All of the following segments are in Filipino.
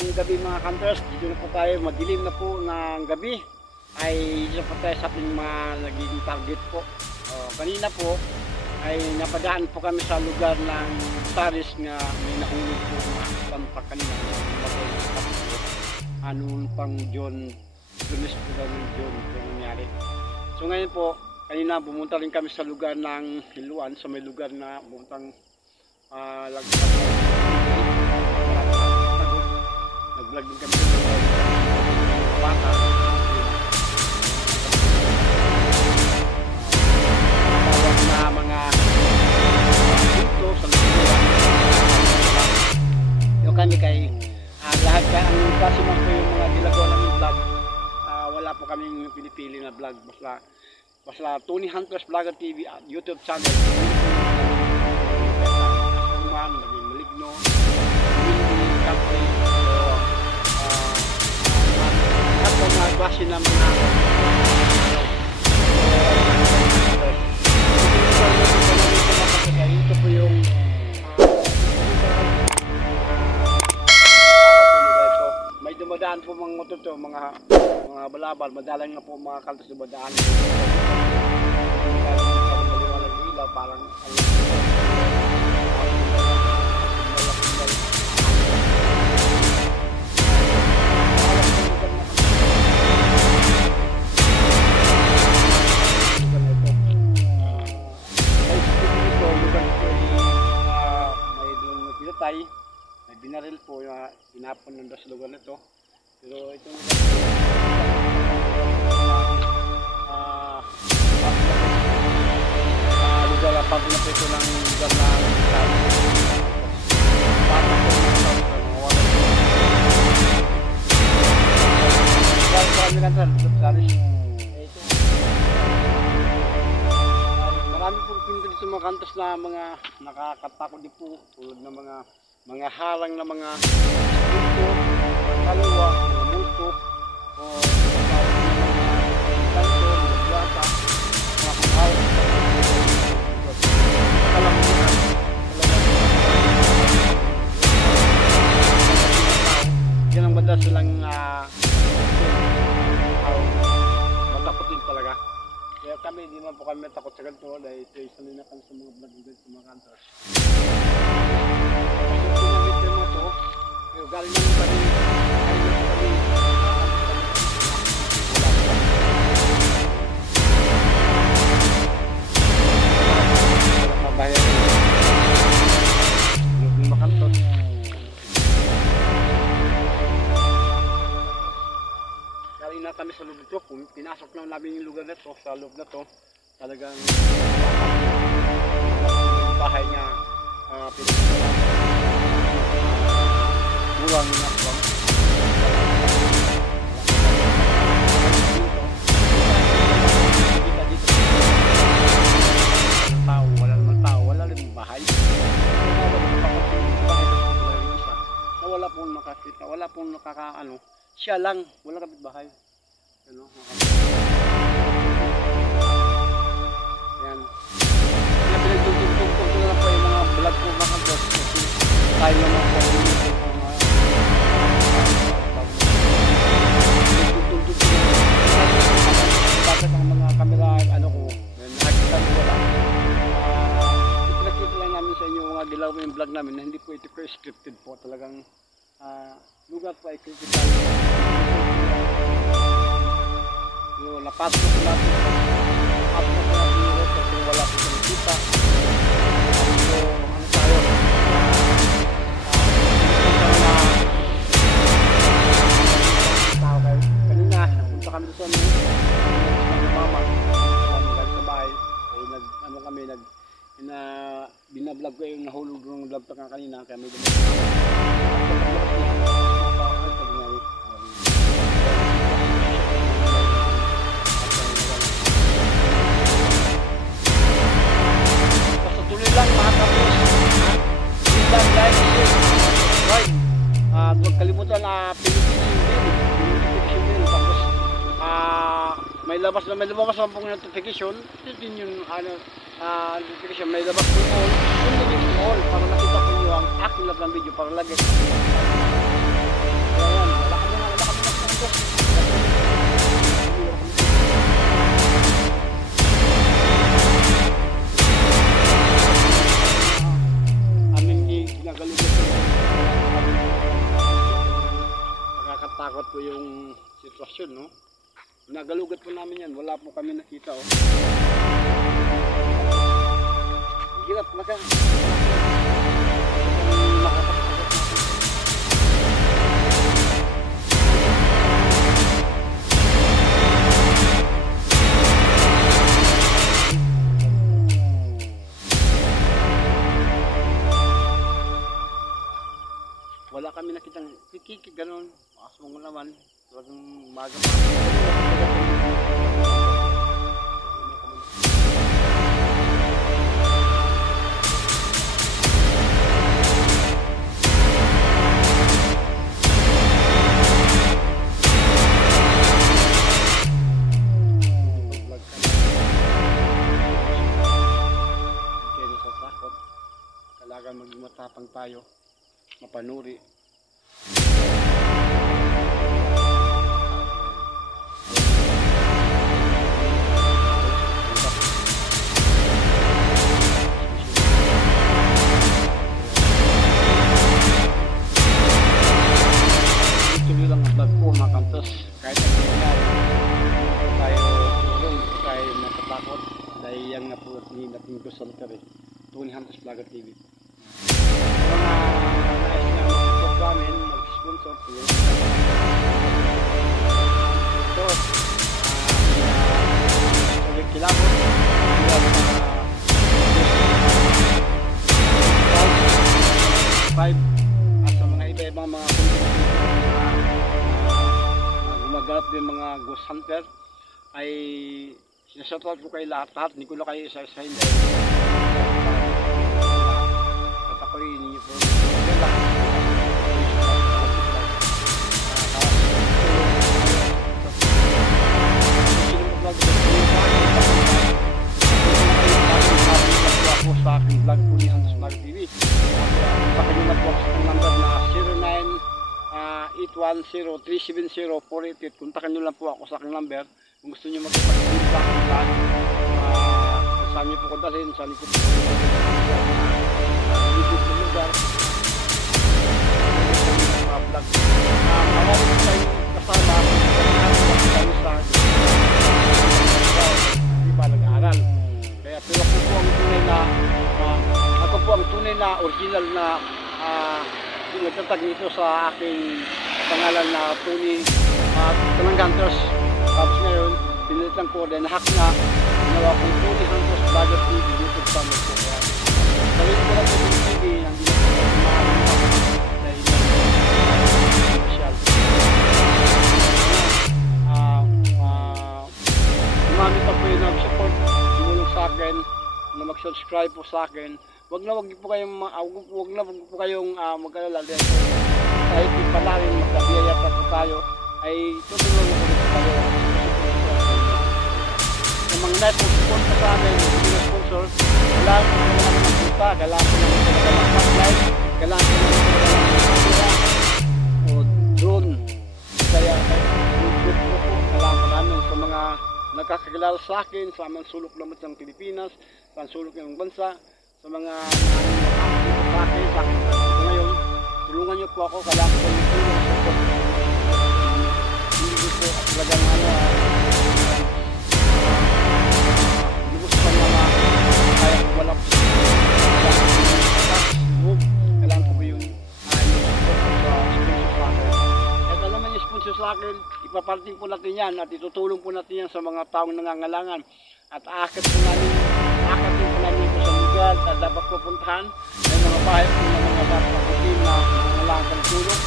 Yung gabi mga kanters, dito na po tayo, madilim na po ng gabi ay dito po tayo sa ating mga nagiging target po. Kanina po ay napadaan po kami sa lugar ng Saris nga may nahulog po na tampak kanina anong pang John Lunes po daw ng John po nangyari. So ngayon po, kanina pumunta rin kami sa lugar ng Hiluan, sa may lugar na puntang lagpas nag-vlog din kami sa bata tawag na mga dito sa lugar yung kami kay lahat ka ang kasi mo po yung mga ginagawa namin vlog, wala po kaming pinipili na vlog, basta Tony Hunters Vlogger TV at YouTube channel maging maligno at mga klase na mga ito po yung may dumadaan po mga motor to, mga balabal, madalang na po mga kaltas dumadaan maliwanag ng ilaw parang may binaril po na hinapon ng sa lugar na ito. Pero itong lugar na pag napito ng lugar na marami pong pinto sa mga kantos na mga nakakatakot din po tulad ng mga harang na mga pinto, kaliwa, mga multo o mga kanto, mga blata, mga kunghaw yan ang madalas silang matakotin talaga. Kaya kami, hindi naman po kami matakot sa ganito dahil ito ay sanay na kami sa mga vlog sa mga kantors. Galing namin kami mabayan ng makantos. Galing na kami sa loob nito, kung pinasok na namin yung lugar na ito, sa loob na ito talagang bahay niya kurang na po. Wala rin bahay. Wala pong nakakita, wala pong nakakaano. Siya lang, wala kapit bahay. Ano? Yan. Kaya pinagtutugtog ko na lang po yung mga vlog ko mga kantos kasi tayo naman po bakit ang mga kamera ano ko nakikita mo wala ipinakita lang namin sa inyo mga dilaw yung vlog namin na hindi po ito scripted po talagang lugar po ay critical yung napasok ko natin upload natin yung road kasi wala po sa nakita so ano tayo kanina napunta kami sa mama sa bahay binablog ko yung nahulog ng vlog pa kanina kaya may basta tuloy lang mga kapos like, share, subscribe huwag kalimutan na pinipili tapos may labas na pong notification din yung notification may labas po all para makita po nyo ang aking lahat ng video para lagi. Kaya yan, wala kami na nakakatakot po yung sitwasyon, no? Nagalugat po namin yan, wala po kami nakita, oh. Hirap talaga. Wala kami nakitang kikik, gano'n. Asmong naman. Talagang maga-maga. Kailangan maging matapang tayo, mapanuri. Tuloy lang ang vlog ko, mga kantos. Kahit ang nangyari, hindi tayo natatakot. Dahil yan nga po at natin gusto sa lugar, Tony Hunters Vlogger TV. Mga nais na mag-support namin, mag-sponsor po yun. Ito, ulit kilabot. At sa mga iba-ibang mga gumagalap din mga ghost hunter ay sinasoutout ko kay lahat, hindi ko na kayo isa-isahin dahil patakoyin niyo po ako sa aking vlog po ni Hunters Vlogger TV. Pakinig na po ako sa number na 0981037048. Kontakin nyo lang po ako sa aking number kung gusto nyo magpapagpapagpapag sa aking vlog. Saan nyo po ko dalhin, saan nyo po ko YouTube na lugar, vlog. Maraming tayong kasama hindi pa nag-aaral. Kaya pero ako po ang tunay na ako po ang tunay na original na nagtatag nito sa aking pangalan na Tony Hunters. Tapos ngayon, pinilitan ko dahil nahack na ginawa kong Tony Hunters Vlogger TV YouTube channel ko. Kaya sabihin ko lang sa YouTube TV ang hindi ko dahil commercial. Umami pa po yung nag-support, tumulong sa akin, na mag-subscribe po sa akin. Wag na po kayong mag-alala dahil kahit ipalarin magkabiyaya pa po tayo ay tutulungan ko rin tayo. Sa mga nai-support pa sa amin, hindi na sponsor, kailangan ko naman ng puta, kailangan ko naman talaga ng flashlight, kailangan ko naman talaga ng camera o drone. Kaya YouTube ko po, kailangan ko namin sa mga nakakakilala sa akin, sa amang sulok naman ng Pilipinas, sa sulok ng bansa, sa mga nakakakita sa akin ngayon, tulungan niyo po ako, kailangan ko yung tulong support. Hindi ko po talagang lubos pa na kaya ko wala po kailangan ko po yung sponsor sa akin. At alam naman yung sponsor sa akin, ipaparting po natin yan at itutulong po natin yan sa mga taong nangangailangan. At aakit po namin po sa lugar na dapat pupuntahan. May mga bahay po na mga dapat pupuntahan na nangangailangan ng tulong.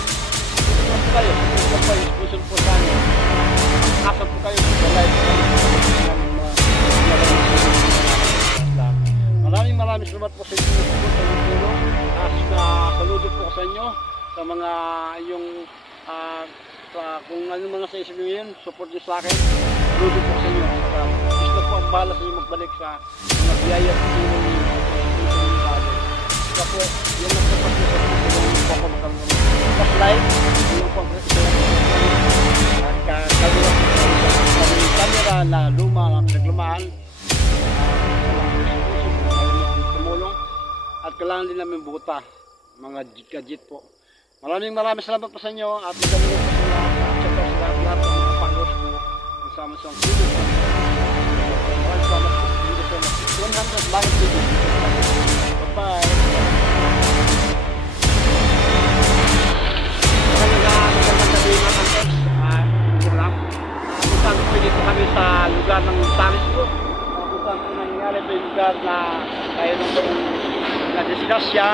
Tulungan po kayo, support po kayo, sponsor po sa amin. Asa po kayo, maglalay po kayo maraming salamat po sa inyo po sa tulong. Saludo po sa inyo sa mga yung kung ano mga sa isip nyo yun, support nyo sa akin. Saludo po sa inyo. Gusto po ang bahala sa inyo magbalik sa mga biyaya at tulong nyo. Kaya po, yun ang po kasi sa yung po ako flashlight, yung po ang at kaliwa po kami camera na luma, naglumaan, tumulong, at kailangan din namin buta, mga gadget po. Maraming salamat po sa inyo at magaling po sa lahat ng mga pangos po kasama sa tulog. Maraming salamat po. Thank you so much. 100 Langit TV. Bye-bye. Magandang gabi mga kampers. Puntaan po dito kami sa lugar ng Taris po. Puntaan po nangyari po yung lugar na tayo nung na-disgrasya,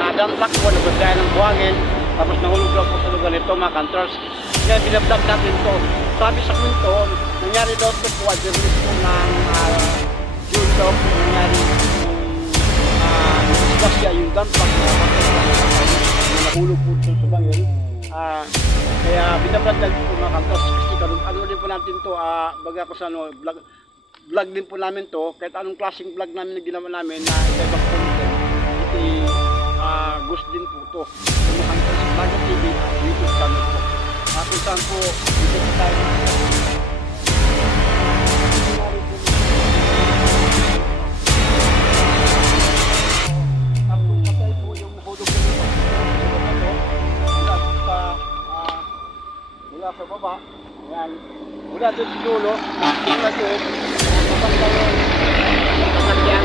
na-dantlak po, nagagaya ng buhangin. Tapos nahulog daw po sa lugar nito mga kampers. Kaya binablog natin ito. Sabi sa kwento, nangyari daw ito po, advertis po ng June daw po nangyari yung disgrasya, yung dantlak na nahulog po sa bangin. Kaya binablog natin po mga kampers. Kasi ano din po natin ito, baga ko sa vlog din po namin to. Kahit anong klaseng vlog namin na ginawa namin na ibang content, gusto din po ito. Mga kampers, Langit TV, YouTube channel po. Kung saan po, dito po tayo patay po yung nahulog po mula sa baba. Ayan. Mula doon sa dulo, mula doon, mapagkaw yung sasakyan.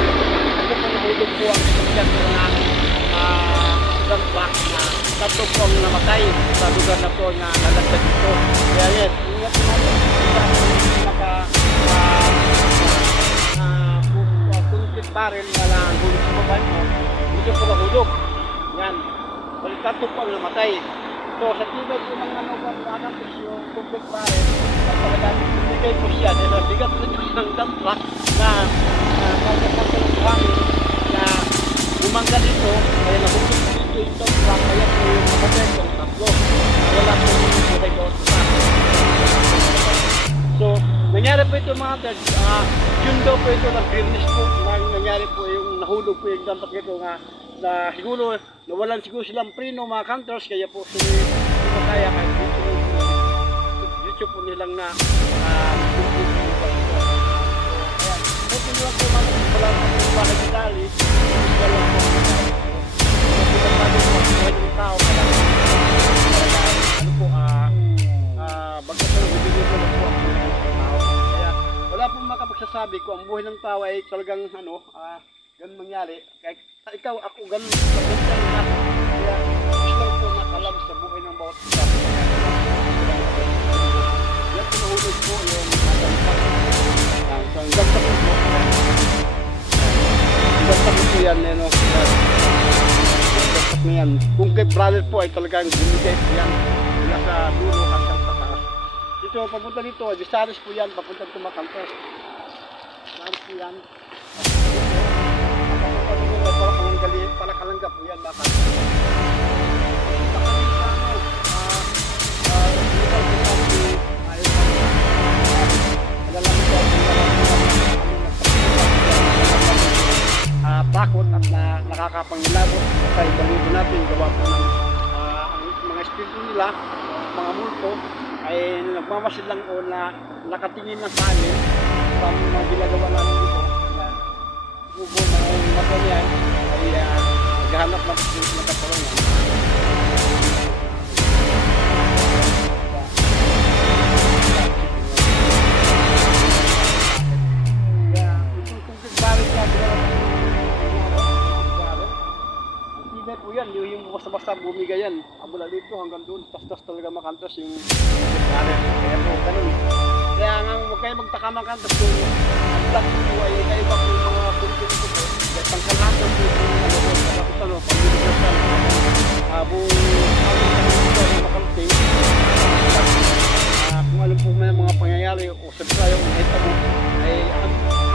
Ito po nahulog po ang sasakyan po na dampak na tatlo po ang namatay sa lugar na po na nalagdag dito. Kaya yes, ingat po natin concrete barrel na lang hulog sa baba mo. Dito po nahulog. Yan. Balik tatlo po ang namatay. So sa tibay po ng nakapos yung concrete barrel, talagang binigay po siya dahil bigat po ng dampak na pagkakasal ng buhangin na bumangga dito, kaya nahulog po dito yung dampak, kaya po yung namatay po ang tatlo. Wala po yung namatay po sa so, nangyari po ito mga third, yun daw po ito ng firnis po, nangyari po yung nahulog po yung dampak ito nga na siguro nawalan siguro silang preno mga counters, kaya po sumakaya kahit dito po nilang na kaya buti nyo po mga wala po bahay sa dali, wala po yung tao pala ano po bagay sa bibigay ko na po ang tao, kaya wala po makapagsasabi ko ang buhay ng tao ay talagang ganun mangyari, kahit ikaw, ako, ganun tayo lahat. Kaya, gusto lang po nakalam sa buhay ng bawat isa. Yan po nahulog po yung nadampak. So, ang dampak po. Ang dampak po yan, no? Ang dampak na yan. Kung kay brother po ay talagang bumigay po yan. Mula sa dulo hanggang sa taas. Dito, papunta dito, Visaris po yan, papunta ito Macantos. Visaris po yan. Panakalangga po yan dapat. Bakot at nakakapangilabot kaya balibo natin gawa po ng mga espiritu nila, mga multo ay nagmamasid lang o na nakatingin na sa amin sa mga ginagawa namin dito. Ubo mga mata niyan ay naghahanap ng nagkatulungan. Kaya itong concrete barrel niya tibay po yan, yung basta-basta bumigay yan. Mula dito hanggang doon, tas-tas talaga makantos yung concrete barrel. Kaya po ganun. Kaya nga huwag kayo magtaka makantos doon. Ang vlog po ay kaiba po yung mga concrete ko po. Pangkalatan po yung pang-universal buong makalting kung alam po may mga pangyayari o sabisayo o hitabo ay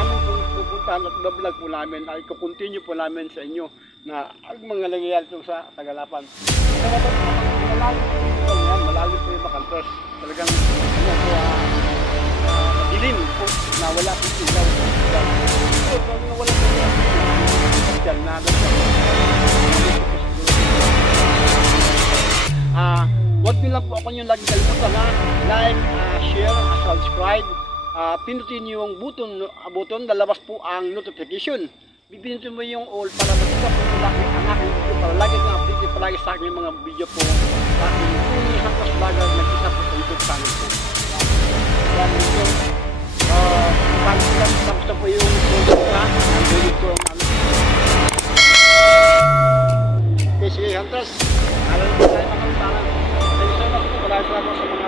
amin pong pupuntahan at vlog po namin ay kukontinue po namin sa inyo na ang mga nangyayari ito sa Tagalapan. Malalim po yung Macantos. Talagang madilim po na wala po ilaw. So, wala po dyan na subscribe. Pinutin niyo yung button, lalabas po ang notification. Pinutin mo yung all para makita po ang aking video para lagi kang update palagi sa aking mga video po sa aking Tony Santos Vlogger nag-isa po sa YouTube channel po. Yan ito. Tapos po yung tulog na ang tulog ko ang ano. Okay, sige Hunters. Alam mo tayo mga utara. Thank you so much po. Maraming salamat sa mga